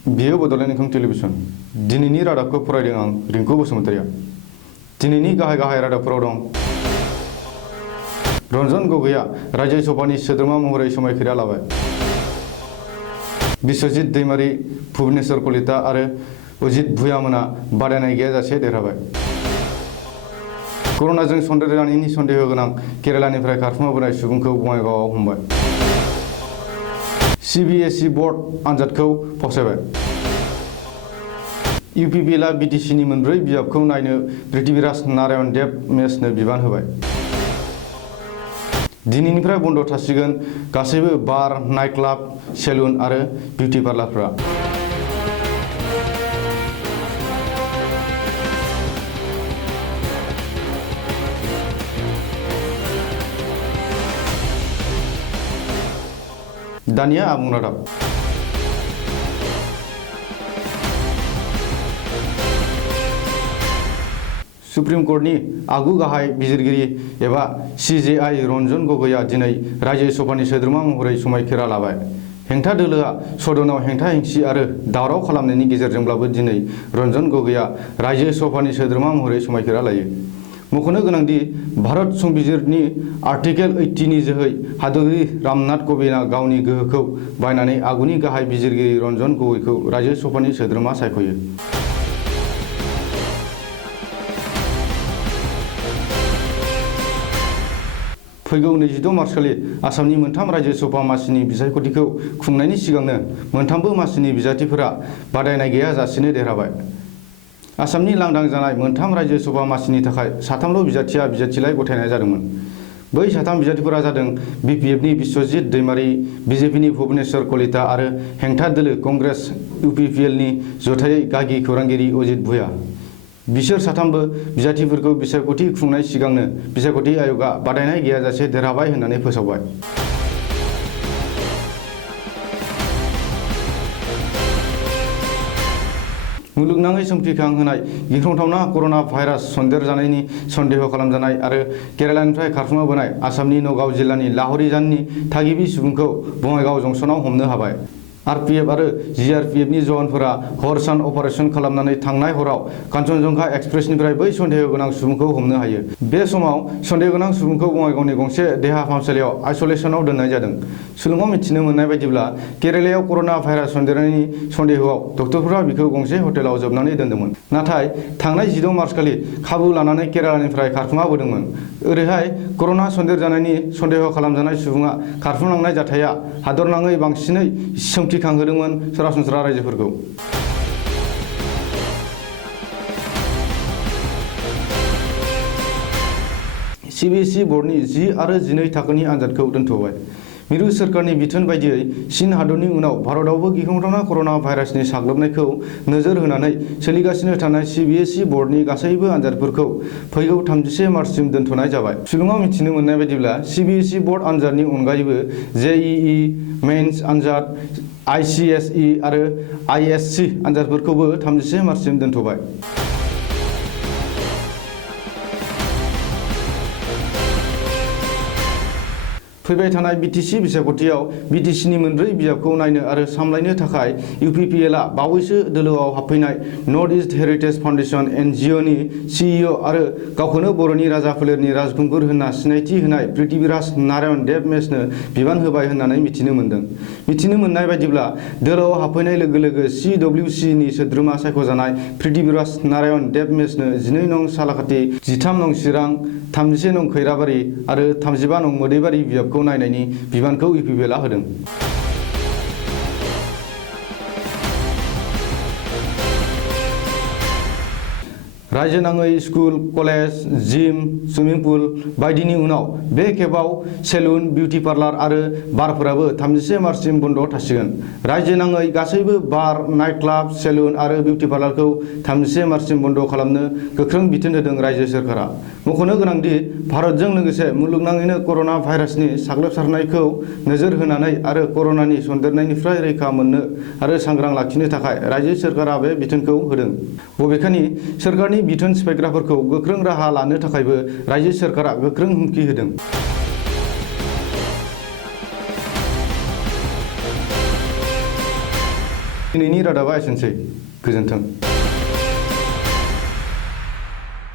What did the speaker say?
बियो बड'लेण्ड इंखं टेलिभिजन दिनैनि रादाबखौ फरायदों आं रिंकु बसुमतारिया। दिनैनि गाहाय रादाबफोराव दं रन्जन गगैआ राज्यो सभानि सोद्रोमा महरै समायखिरा लाबाय। बिश्वजित दैमारी, भुबनेश्वर कलिता आरो अजित भुयामोना बादायनाय गैयाजासे देरहाबाय। कर'नाजों सन्देरजानायनि सन्देह गोनां केरालानिफ्राय खारखुमाबोनाय सुबुंखौ बङाइगावआव हमबाय। CBSE बोर्ड आनजादखौ फावसायबाय। UPPLआ BTCनि मोनब्रै बिजाबखौ नायनो पृथ्वीराज नारायण देब मेसनो बिबान होबाय। दिनैनिफ्राय बन्द थासिगोन गासैबो बार, नाइट क्लाब, सेलुन आरो बिउटि पार्लारफोरा। दानिया आबुं रादाब। सुप्रीम कोर्टनि आगु गाहाय बिजिरगिरि एबा CJI रन्जन गगैआ दिनै राज्यो सभानि सोद्रोमा महरै समायखिरा लाबाय। हेंथा दोलोआ सदनाव हेंथा हेंसि आरो दावराव खालामनायनि गेजेरजोंब्लाबो दिनै रन्जन गगैआ राज्यो सभानि सोद्रोमा महरै समायखिरा लायो। मख'नो गोनांदि भारत संबिजिरनि आर्टिकेल 80 नि जोहै हादोरगिरि रामनाथ क'विंदआ गावनि गोहोखौ बाहायनानै आगुनि गाहाय बिजिरगिरि रन्जन गगैखौ राज्यो सभानि सोद्रोमा सायख'यो। फैगौ 22 मार्चखालि आसामनि मोनथाम राज्यो सभा मासिनि बिसायख'थिखौ खुंनायनि सिगांनो मोनथामबो मासिनि बिजाथिफोरा बादायनाय गैयाजासेनो देरहाबाय। आसामनि लांदां जानाय मोनथाम राज्यो सभा मासिनि थाखाय साथामल' बिजाथिया बिजाथिलाइ गथायनाय जादोंमोन। बै साथाम बिजाथिफोरा जादों BPFनि बिश्वजित दैमारी, BJPनि भुबनेश्वर कलिता आरो हेंथा दोलो कंग्रेस UPPLनि जथायै गागि खौरांगिरि अजित भुया। बिसोर साथामबो बिजाथिफोरखौ बिसायख'थि खुंनाय सिगांनो बिसायख'थि आय'गआ बादायनाय गैयाजासे देरहाबाय होननानै फोसावबाय। मुलुगनाङै सोमजिखांहोनाय गिख्रंथावना कर'ना भाइरास सन्देरजानायनि सन्देह खालामजानाय आरो केरालानिफ्राय खारखुमाबोनाय आसामनि नगाव जिल्लानि लाहरिजाननि थागिबि सुबुंखौ बङाइगाव जंक्शनाव हमनो हाबाय। RPF आरो GRPFनि जवानफोरा हर सान अपारेशन खालामनानै थांनाय हराव कान्चनजंघा एक्सप्रेसनिफ्राय बै सन्देह गोनां सुबुंखौ हमनो हायो। बे समाव सन्देह गोनां सुबुंखौ बङाइगावनि गंसे देहा फाहामसालियाव आइसोलेसनाव दोननाय जादों। सुलुङाव मिथिनो मोननाय बायदिब्ला केरालायाव कर'ना भाइरास सन्देरनायनि सन्देहआव डक्टरफोरा बिखौ गंसे हटेलाव जोबनानै दोनदोंमोन। नाथाय थांनाय 16 मार्चखालि खाबु लानानै केरालानिफ्राय खारखुमाबोदोंमोन। ओरैहाय कर'ना सन्देरजानायनि सन्देह खालामजानाय सुबुङा खारखुमालांनाय जाथाया हादरनाङै बांसिनै सोमखिखांहोदोंमोन सरासनस्रा रायजोफोरखौ। CBSE बोर्डनि 10 आरो 12 थाखोनि आनजादखौ दोनथ'बाय। मिरु सोरखारनि बिथोन बायदियै चीन हादरनि उनाव भारतआवबो गिख्रंथावना कर'ना भाइरासनि साग्लोबनायखौ नोजोर होनानै सोलिगासिनो थानाय CBSE बोर्डनि गासैबो आनजादफोरखौ फैगौ 31 मार्चसिम दोनथ'नाय जाबाय। सुलुङाव मिथिनो मोननाय बायदिब्ला CBSE बोर्ड आनजादनि अनगायैबो JEE मेइन्स आनजाद, ICSE आरो ISC आनजादफोरखौबो 31 मार्चसिम दोनथ'बाय। फैबाय थानाय BTC बिसायख'थियाव BTCनि मोनब्रै बिजाबखौ नायनो आरो सामलायनो थाखाय UPPLआ बावैसो दोलोआव हाबफैनाय नर्थ इस्ट हेरिटेज फाउन्डेशन NGOनि CEO आरो गावखौनो बर'नि राजा फोलेरनि राजखुंगुर होनना सिनायथि होनाय पृथ्वीराज नारायण देब मेसनो बिबान होबाय होननानै मिथिनो मोनदों। मिथिनो मोननाय बायदिब्ला दोलोआव हाबफैनाय लोगो लोगो CWCनि सोद्रोमा सायख'जानाय पृथ्वीराज नारायण देब मेसनो 12 नं सालाकाथि, 13 नं चिरां, 31 नं खैराबारि आरो 35 नं मोदैबारि बिजाबखौ नायनायनि बिबानखौ UPPLआ होदों। रायजोनाङै school, college, gym, swimming pool बायदिनि उनाव बे खेबाव सेलुन, बिउटि पार्लार आरो बारफोराबो 31 मार्चसिम बन्द थासिगोन। रायजोनाङै गासैबो बार, नाइट क्लाब, सेलुन आरो बिउटि पार्लारखौ 31 मार्चसिम बन्द खालामनो गोख्रों बिथोन होदों रायजो सोरखारा। मख'नो गोनांदि भारतजों लोगोसे मुलुगनाङैनो कर'ना भाइरासनि साग्लोबसारनायखौ नोजोर होनानै आरो कर'नानि सन्देरनायनिफ्राय रैखा मोननो आरो सांग्रां लाखिनो थाखाय रायजो सोरखारा बे बिथोनखौ होदों। बबेखानि सोरखारनि बिथोन सिफायग्राफोरखौ गोख्रों राहा लानो थाखायबो रायजो सोरखारा गोख्रों हुमखि होदों। दिनैनि रादाबा एसेनोसै। गोजोन्थों।